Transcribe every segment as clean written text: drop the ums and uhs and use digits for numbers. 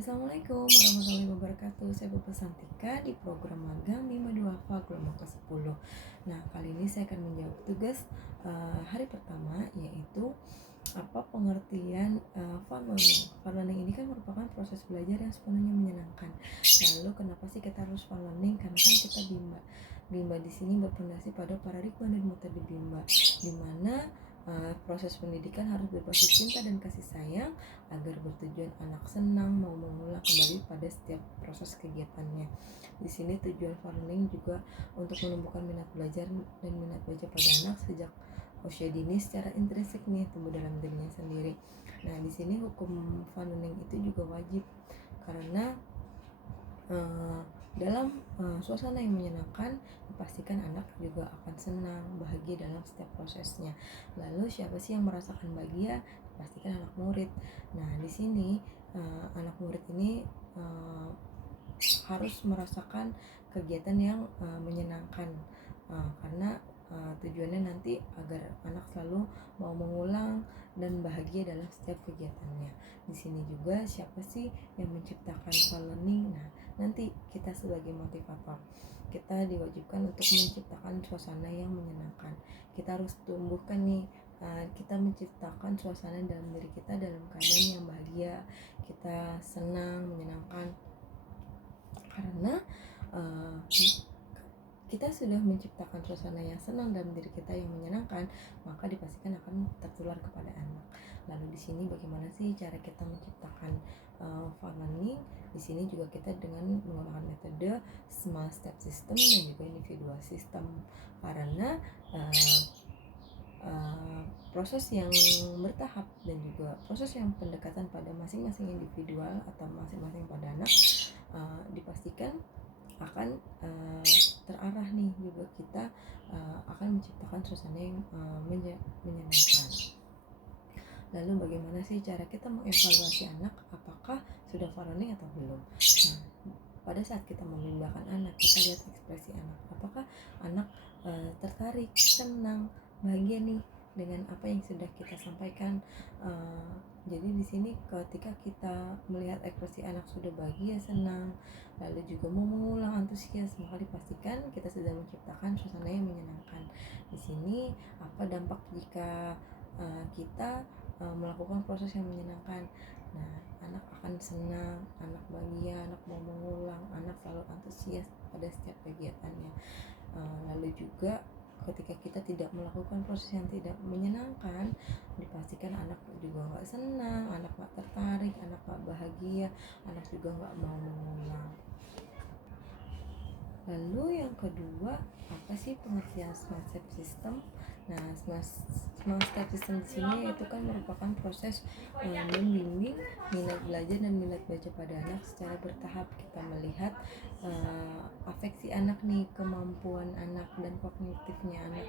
Assalamualaikum warahmatullahi wabarakatuh. Saya Putu Santika di program magang Bima Duafa gelombang ke-10. Nah, kali ini saya akan menjawab tugas hari pertama, yaitu apa pengertian fun learning. Fun learning ini kan merupakan proses belajar yang sepenuhnya menyenangkan. Lalu kenapa sih kita harus fun learning? Karena kan kita Bima. Bima di sini berfondasi pada paradigma dan metode Bima, di mana proses pendidikan harus berbasis cinta dan kasih sayang agar bertujuan anak senang mau mengulang kembali pada setiap proses kegiatannya. Di sini tujuan learning juga untuk menumbuhkan minat belajar dan minat baca pada anak sejak usia dini secara intrinsik nih tumbuh dalam dirinya sendiri. Nah, di sini hukum learning itu juga wajib karena dalam suasana yang menyenangkan dipastikan anak juga akan senang, bahagia dalam setiap prosesnya. Lalu siapa sih yang merasakan bahagia? Dipastikan anak murid. Nah, di sini anak murid ini harus merasakan kegiatan yang menyenangkan karena tujuannya nanti agar anak selalu mau mengulang dan bahagia dalam setiap kegiatannya. Di sini juga siapa sih yang menciptakan learning? Nah, nanti kita sebagai motivator, kita diwajibkan untuk menciptakan suasana yang menyenangkan. Kita harus tumbuhkan nih, kita menciptakan suasana dalam diri kita dalam keadaan yang bahagia, kita senang, menyenangkan. Karena kita sudah menciptakan suasana yang senang dalam diri kita yang menyenangkan, maka dipastikan akan tertular kepada anak. Lalu di sini bagaimana sih cara kita menciptakan fun learning? Di sini juga kita dengan menggunakan metode small step system dan juga individual system. Karena proses yang bertahap dan juga proses yang pendekatan pada masing-masing individual atau masing-masing pada anak dipastikan akan terarah nih juga kita akan menciptakan suasana yang menyenangkan. Lalu bagaimana sih cara kita mengevaluasi anak apakah sudah learning atau belum? Nah, pada saat kita membimbangkan anak, kita lihat ekspresi anak. Apakah anak tertarik, senang, bahagia nih dengan apa yang sudah kita sampaikan. Jadi di sini ketika kita melihat ekspresi anak sudah bahagia, senang, lalu juga mau mengulang, antusias, maka dipastikan kita sudah menciptakan suasana yang menyenangkan. Di sini apa dampak jika kita melakukan proses yang menyenangkan? Nah, anak akan senang, anak bahagia, anak mau mengulang, anak selalu antusias pada setiap kegiatannya. Lalu juga ketika kita tidak melakukan proses yang tidak menyenangkan, dipastikan anak juga nggak senang, anak nggak tertarik, anak nggak bahagia, anak juga nggak mau mengulang. Lalu yang kedua, apa sih pengertian smart step system? Nah, smart step system di sini itu kan merupakan proses membimbing minat belajar dan minat baca pada anak secara bertahap. Kita melihat afeksi anak nih, kemampuan anak dan kognitifnya anak,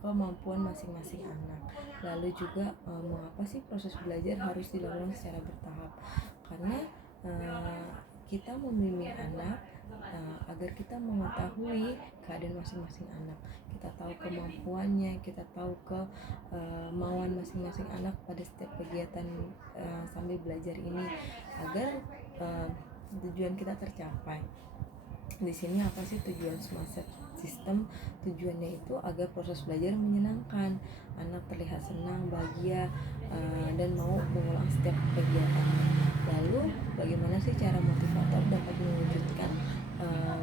kemampuan masing-masing anak. Lalu juga mengapa sih proses belajar harus dilakukan secara bertahap? Karena kita membimbing anak agar kita mengetahui keadaan masing-masing anak, kita tahu kemampuannya, kita tahu kemauan masing-masing anak pada setiap kegiatan sambil belajar ini agar tujuan kita tercapai. Di sini apa sih tujuan smart system? Tujuannya itu agar proses belajar menyenangkan, anak terlihat senang, bahagia, dan mau mengulang setiap kegiatannya. Lalu bagaimana sih cara motivator dapat mewujudkan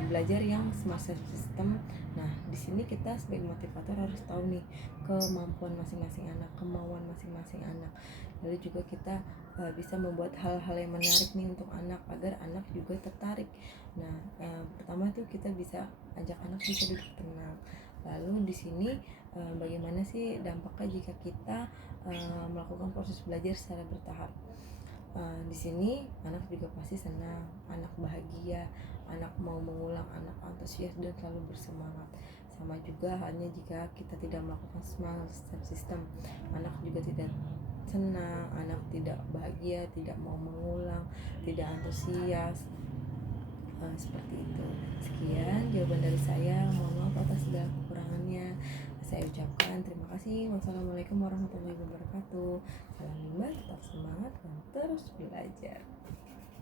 belajar yang smart system? Nah, di sini kita sebagai motivator harus tahu nih kemampuan masing-masing anak, kemauan masing-masing anak. Lalu juga kita bisa membuat hal-hal yang menarik nih untuk anak agar anak juga tertarik. Nah, pertama tuh kita bisa ajak anak bisa duduk tenang. Lalu di sini bagaimana sih dampaknya jika kita melakukan proses belajar secara bertahap? Di sini anak juga pasti senang, anak bahagia, anak mau mengulang, anak antusias dan selalu bersemangat. Sama juga halnya jika kita tidak melakukan smart step system, anak juga tidak senang, anak tidak bahagia, tidak mau mengulang, tidak antusias. Seperti itu. Sekian jawaban dari saya. Mohon maaf atas segala kekurangannya. Saya ucapkan terima kasih. Wassalamualaikum warahmatullahi wabarakatuh. Salam Bima, tetap semangat dan terus belajar.